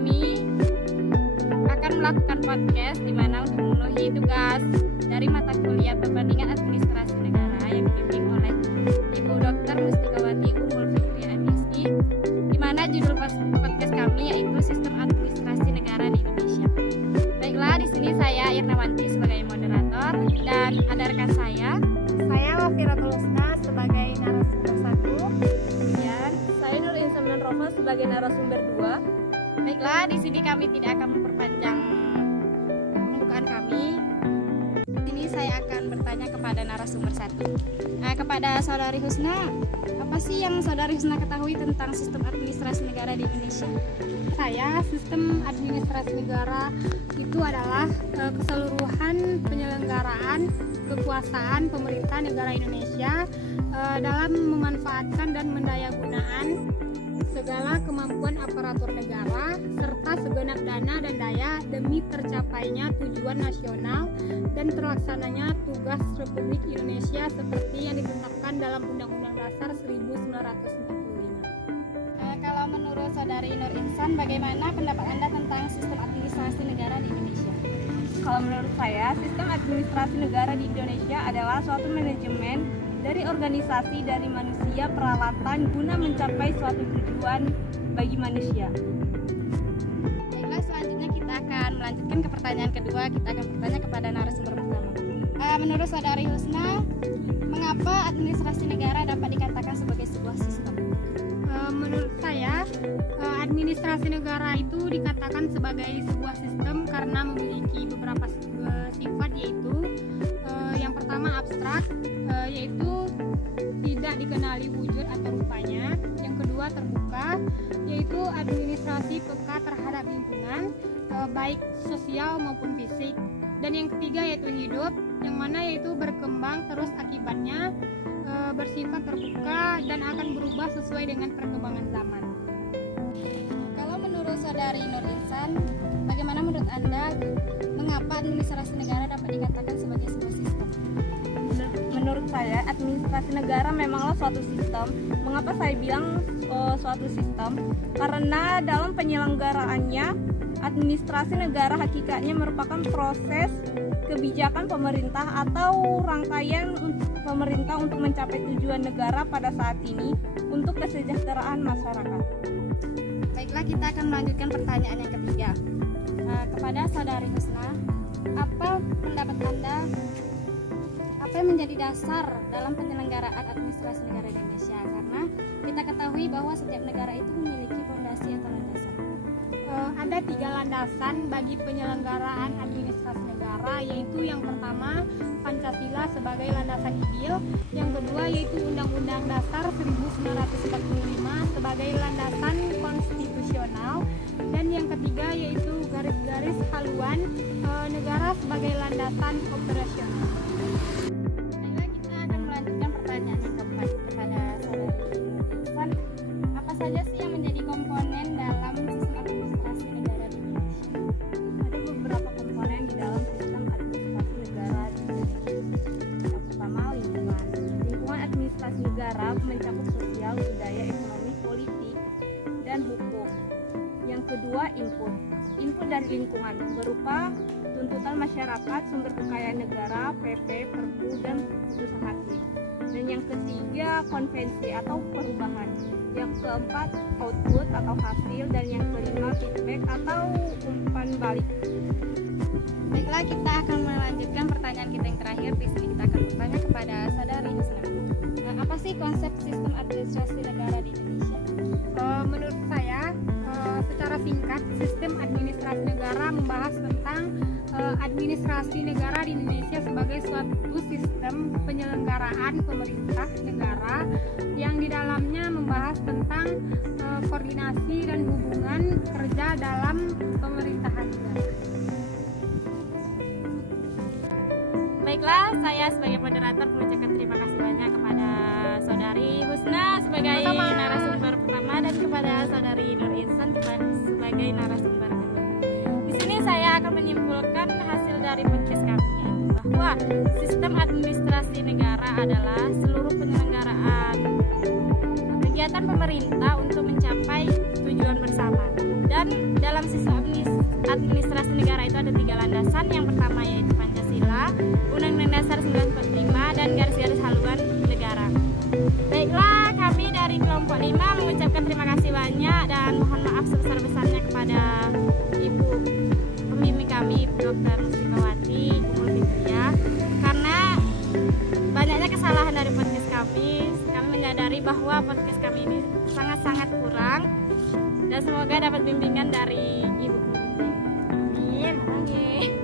kami akan melakukan podcast di mana untuk memenuhi tugas dari mata kuliah perbandingan administrasi negara yang dibimbing oleh Ibu Dr. Mustikawati Ummul Fikriah MSI, di mana judul podcast kami yaitu Sistem Administrasi Negara di Indonesia. Baiklah, di sini saya Irnawanti sebagai moderator dan ada rekan saya Wafiratul Husna sebagai narasumber 1 dan saya Nur Insamnan Roma sebagai narasumber 2. Baiklah, di sini kami tidak akan memperpanjang pembukaan kami. Di sini saya akan bertanya kepada narasumber 1. Kepada Saudari Husna, apa sih yang Saudari Husna ketahui tentang sistem administrasi negara di Indonesia? Sistem administrasi negara itu adalah keseluruhan penyelenggaraan kekuasaan pemerintah negara Indonesia dalam memanfaatkan dan mendayagunaan segala kemampuan aparatur negara serta segenap dana dan daya demi tercapainya tujuan nasional dan terlaksananya tugas Republik Indonesia seperti yang ditetapkan dalam Undang-Undang Dasar 1945. Kalau menurut Saudari Nur Insan, bagaimana pendapat Anda tentang sistem administrasi negara di Indonesia? Kalau menurut saya, sistem administrasi negara di Indonesia adalah suatu manajemen dari organisasi dari manusia peralatan guna mencapai suatu tujuan bagi manusia. Baiklah, selanjutnya kita akan melanjutkan ke pertanyaan kedua. Kita akan bertanya kepada narasumber pertama. Menurut Saudari Husna, mengapa administrasi negara dapat dikatakan sebagai sebuah sistem? Menurut saya, administrasi negara itu dikatakan sebagai sebuah sistem karena memiliki beberapa sifat, yaitu yang pertama abstrak, yaitu tidak dikenali wujud atau rupanya. Yang kedua terbuka, yaitu administrasi peka terhadap lingkungan, baik sosial maupun fisik. Dan yang ketiga yaitu hidup, yang mana yaitu berkembang terus akibatnya bersifat terbuka dan akan berubah sesuai dengan perkembangan zaman. Kalau menurut Saudari Nur Insan, bagaimana menurut Anda mengapa administrasi negara dapat dikatakan sebagai sebuah sistem? Menurut saya, administrasi negara memanglah suatu sistem. Mengapa saya bilang suatu sistem? Karena dalam penyelenggaraannya, administrasi negara hakikatnya merupakan proses kebijakan pemerintah atau rangkaian pemerintah untuk mencapai tujuan negara pada saat ini untuk kesejahteraan masyarakat. Baiklah, kita akan melanjutkan pertanyaan yang ketiga. Kepada Saudari Husna, apa pendapat Anda, apa yang menjadi dasar dalam penyelenggaraan administrasi negara di Indonesia? Karena kita ketahui bahwa setiap negara itu memiliki fondasi atau landasan. Ada 3 landasan bagi penyelenggaraan administrasi negara, yaitu yang pertama Pancasila sebagai landasan ideal, yang kedua yaitu Undang-Undang Dasar 1945 sebagai landasan konstitusional, dan yang ketiga yaitu garis-garis haluan negara sebagai landasan operasional. Baiklah, kita akan melanjutkan pertanyaan yang keempat kepada Saudari Insan. Apa saja sih yang menjadi komponen dalam sistem administrasi negara di Indonesia? Ada beberapa komponen di dalam sistem administrasi negara di Indonesia. Yang pertama, lingkungan. Lingkungan administrasi negara mencakup sosial, budaya, ekonomi, politik, dan hukum. Yang kedua, input. Input dari lingkungan berupa tuntutan masyarakat, sumber kekayaan negara, PP, Perpu, dan putusan hakim. Dan yang ketiga, konvensi atau perubahan. Yang keempat, output atau hasil, dan yang kelima, feedback atau umpan balik. Baiklah, kita akan melanjutkan pertanyaan kita yang terakhir. Di sini kita akan bertanya kepada Saudari Husna. Apa sih konsep sistem administrasi negara di Indonesia? Menurut saya, secara singkat, sistem administrasi negara membahas tentang administrasi negara di Indonesia sebagai suatu sistem penyelenggaraan pemerintah negara yang di dalamnya membahas tentang koordinasi dan hubungan kerja dalam pemerintahan negara. Baiklah, saya sebagai moderator mengucapkan terima kasih banyak kepada Saudari Husna sebagai narasumber pertama dan kepada Saudari Nur Insan sebagai narasumber kedua. Di sini saya akan menyimpulkan hasil dari podcast kami, bahwa sistem administrasi negara adalah seluruh penyelenggaraan kegiatan pemerintah untuk mencapai tujuan bersama. Dan dalam sistem landasan. Yang pertama yaitu Pancasila, Undang-Undang Dasar 1945 dan garis-garis haluan negara. Baiklah, kami dari kelompok 5 mengucapkan terima kasih banyak dan mohon maaf sebesar-besarnya kepada Ibu pembimbing kami, Dr. Mustikawati Umul Fitriah, karena banyaknya kesalahan dari podcast kami. Kami menyadari bahwa podcast kami ini sangat-sangat kurang dan semoga dapat bimbingan dari Ibu pembimbing. Amin.